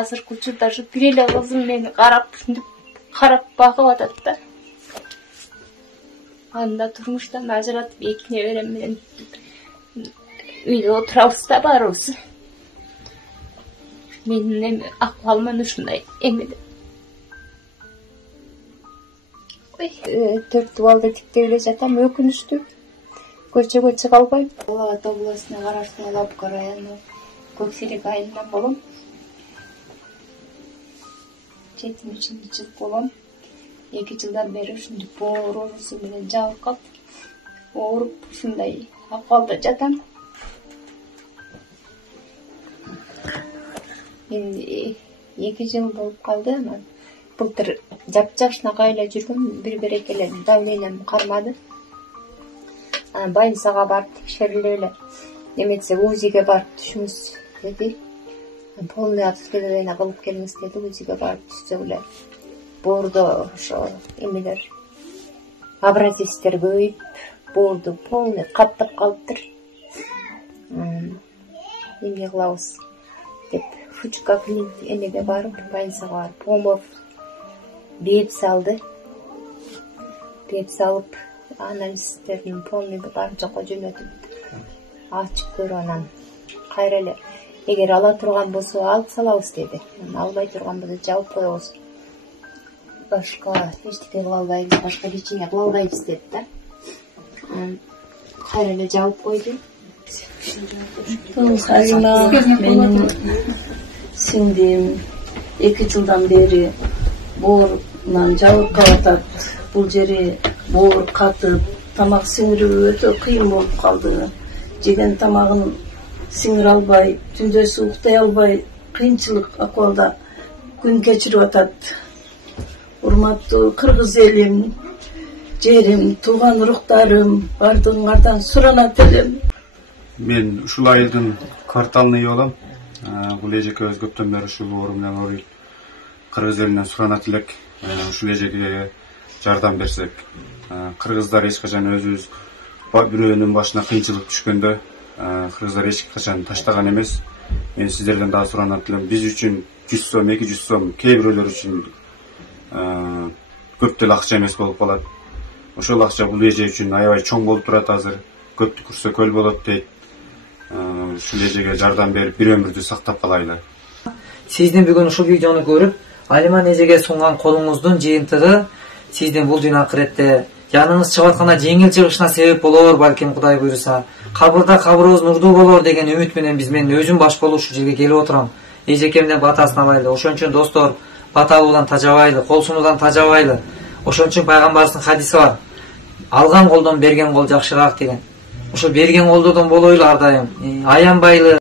азыркы учурда ушу бир эле кызым мени карап карап багып атат да. Анда турмуштан ажыратып эки неберем менен үйдө отурабыз да баарыбыз. Менин акыбалым ушундай эмеле. 4 балды тиктеп эле жатам, өкүнүчтүү. Көчөгө чыга албайм. Булат областына караштуу Алапка району Көксерек айылынан болом. 73 жыл болом. 2 жылдан бери ушундай боор оорусу менен жабыркап, ооруп ушундай акыбалда жатам. Эми 2 жыл болуп калды. Анан былтыр жапжашнакай эле жүргөм, бир-бир эле давлением кармады. Анан больницага барып текшерилип эле, эметсе УЗИге барып түшүңүз деди. Полный обследование кылып келиңиз деди. УЗИге барып түшсөк эле боордо ошо эмелер абразивтер көбөйүп, боорду полный каттап калыптыр. Эмне кылабыз деп Фучка эмеге барып, больницага барып, Помов беп салды. Беп салып, анализдерин полный барып жакка жөнөтүп, ачып көрүп анан кайра эле эгер ала турган болсо алып салабыз деди. Албай турган болсо жабып коебуз. Башка эчтеке кыла албайбыз, башка лечение кыла албайбыз деди да. Кайра эле жабып койду. Halima, benim singlim 2 жылдан beri boğurdan jabıp kalatat. Bul jeri boğur katıp, tamak singiribi ötө kıyın bolup kaldı. Jеген tamagын singire albay, tündösü uktay albay, kıyınçılık akbalda gün geçirip atat. Urmattуу Kırgız elim, jerim, tuğan ruhtarım, bardığınlardan suranat elim. Men ушул айылдын кварталный болом. Бул эжекебиз көптөн бери ушул оору менен ооруйт. Кыргыз элинен суранат элек, ушул эжекеге жардам берсек. Кыргыздар эч качан өзүбүз бирөөнүн башына кыйынчылык түшкөндө кыргыздар эч качан таштаган эмес. Мен сиздерден дагы суранат элем. Биз үчүн 100 сом, 200 сом, кээ бирөөлөр үчүн көп деле акча эмес болуп калат. Ошол акча бул эже үчүн аябай чоң болуп турат азыр. Көп түкүрсө көл болот дейт. Ушул эжеге жардам берип бир өмүрдү сактап калайлы. Сиздин бүгүн ушул видеону көрүп, Алиман эжеге сунган колуңуздун жыйынтыгы сиздин бул дүйнө акыретте жаныңыз чыгып атканда жеңил чыгышына себеп болор, балким Кудай буйруса. Кабырда кабырыбыз нурдуу болор деген үмүт менен мен өзүм баш болуп ушул жерге келип отурам. Эжекемден батасын алайлы. Ошон үчүн достор, бата алуудан тажабайлы, кол сунуудан тажабайлы. Ошон үчүн пайгамбарыбыздын хадиси бар. Алган колдон берген кол жакшыраак деген. Ошо берген колдодон болойлу ар дайым. Аянбайлы.